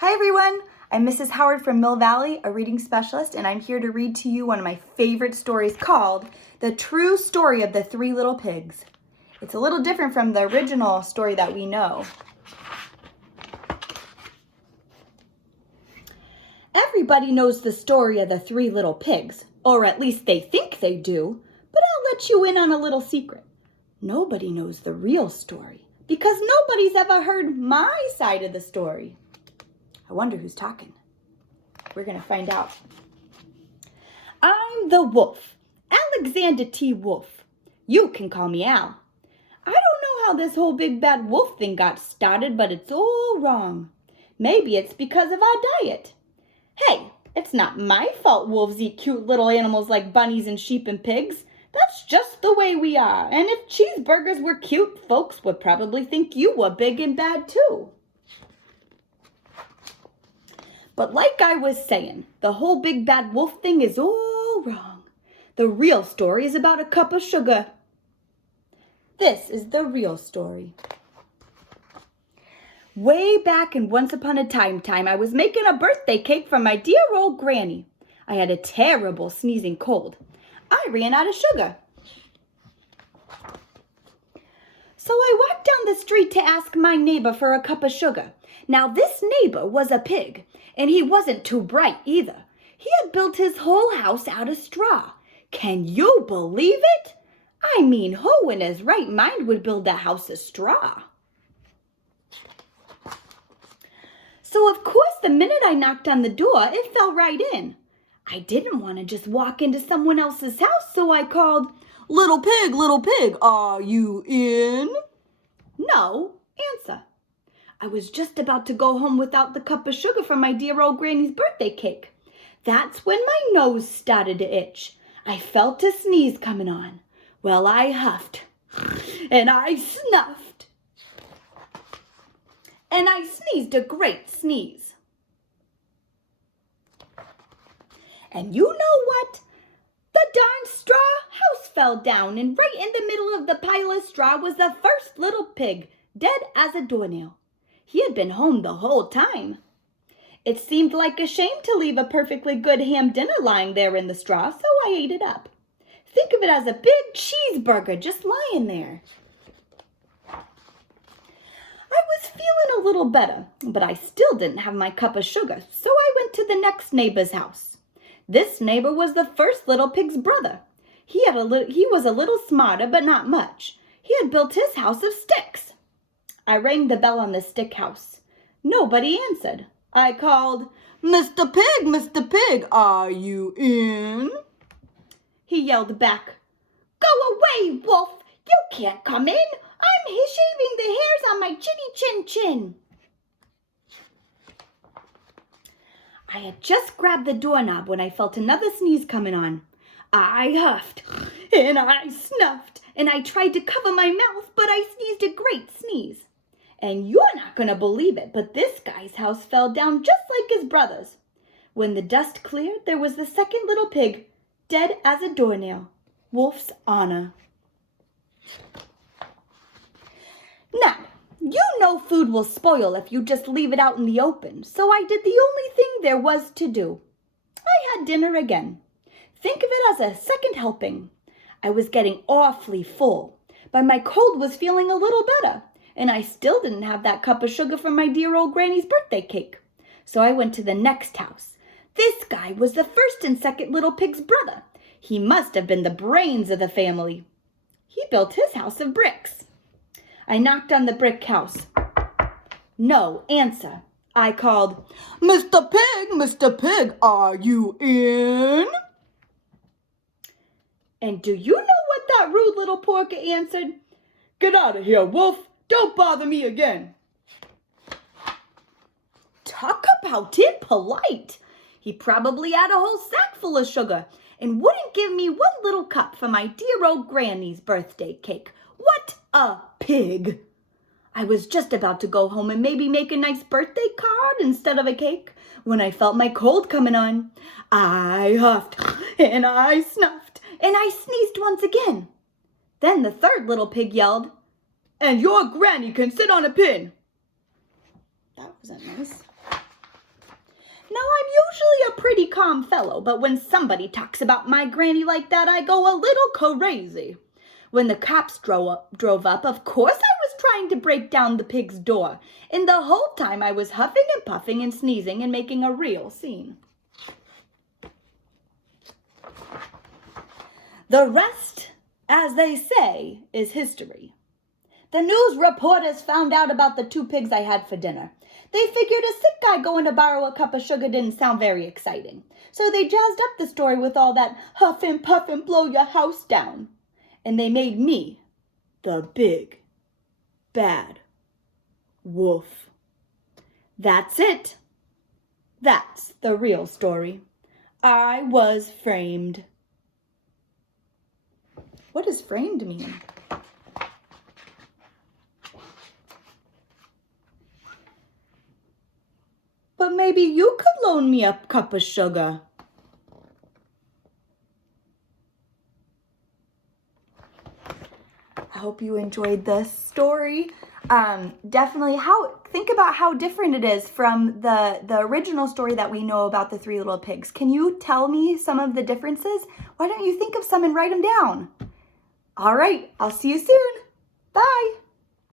Hi everyone, I'm Mrs. Howard from Mill Valley, a reading specialist, and I'm here to read to you one of my favorite stories called The True Story of the Three Little Pigs. It's a little different from the original story that we know. Everybody knows the story of the three little pigs, or at least they think they do, but I'll let you in on a little secret. Nobody knows the real story because nobody's ever heard my side of the story. I wonder who's talking. We're going to find out. I'm the wolf, Alexander T. Wolf. You can call me Al. I don't know how this whole big bad wolf thing got started, but it's all wrong. Maybe it's because of our diet. Hey, it's not my fault wolves eat cute little animals like bunnies and sheep and pigs. That's just the way we are. And if cheeseburgers were cute, folks would probably think you were big and bad too. But like I was saying, the whole big bad wolf thing is all wrong. The real story is about a cup of sugar. This is the real story. Way back in Once Upon a Time, I was making a birthday cake for my dear old granny. I had a terrible sneezing cold. I ran out of sugar. So I walked down the street to ask my neighbor for a cup of sugar. Now this neighbor was a pig, and he wasn't too bright either. He had built his whole house out of straw. Can you believe it? I mean, who in his right mind would build a house of straw? So of course, the minute I knocked on the door, it fell right in. I didn't want to just walk into someone else's house, so I called, little pig, are you in?" No answer. I was just about to go home without the cup of sugar from my dear old granny's birthday cake. That's when my nose started to itch. I felt a sneeze coming on. Well, I huffed, and I snuffed, and I sneezed a great sneeze. And you know what? The darn straw house fell down, and right in the middle of the pile of straw was the first little pig, dead as a doornail. He had been home the whole time. It seemed like a shame to leave a perfectly good ham dinner lying there in the straw, so I ate it up. Think of it as a big cheeseburger just lying there. I was feeling a little better, but I still didn't have my cup of sugar, so I went to the next neighbor's house. This neighbor was the first little pig's brother. He was a little smarter, but not much. He had built his house of sticks. I rang the bell on the stick house. Nobody answered. I called, Mr. Pig, are you in?" He yelled back, "Go away, wolf! You can't come in! I'm shaving the hairs on my chinny chin." I had just grabbed the doorknob when I felt another sneeze coming on. I huffed, and I snuffed, and I tried to cover my mouth, but I sneezed a great sneeze. And you're not going to believe it, but this guy's house fell down just like his brother's. When the dust cleared, there was the second little pig, dead as a doornail. Wolf's honor. Now, you know food will spoil if you just leave it out in the open, so I did the only thing there was to do. I had dinner again. Think of it as a second helping. I was getting awfully full, but my cold was feeling a little better, and I still didn't have that cup of sugar from my dear old granny's birthday cake. So I went to the next house. This guy was the first and second little pig's brother. He must have been the brains of the family. He built his house of bricks. I knocked on the brick house. No answer. I called, Mr. Pig, are you in?" And do you know what that rude little porker answered? "Get out of here, wolf. Don't bother me again." Talk about impolite. He probably had a whole sack full of sugar and wouldn't give me one little cup for my dear old granny's birthday cake. What a pig! I was just about to go home and maybe make a nice birthday card instead of a cake when I felt my cold coming on. I huffed and I snuffed and I sneezed once again. Then the third little pig yelled, "And your granny can sit on a pin." That wasn't nice. usually a pretty calm fellow, but when somebody talks about my granny like that, I go a little crazy. When the cops drove up, of course I was trying to break down the pig's door, and the whole time I was huffing and puffing and sneezing and making a real scene. The rest, as they say, is history. The news reporters found out about the 2 pigs I had for dinner. They figured a sick guy going to borrow a cup of sugar didn't sound very exciting. So they jazzed up the story with all that huff and puff and blow your house down. And they made me the big, bad wolf. That's it. That's the real story. I was framed. What does framed mean? But maybe you could loan me a cup of sugar. I hope you enjoyed this story. Definitely think about how different it is from the original story that we know about the 3 little pigs. Can you tell me some of the differences? Why don't you think of some and write them down? All right, I'll see you soon. Bye.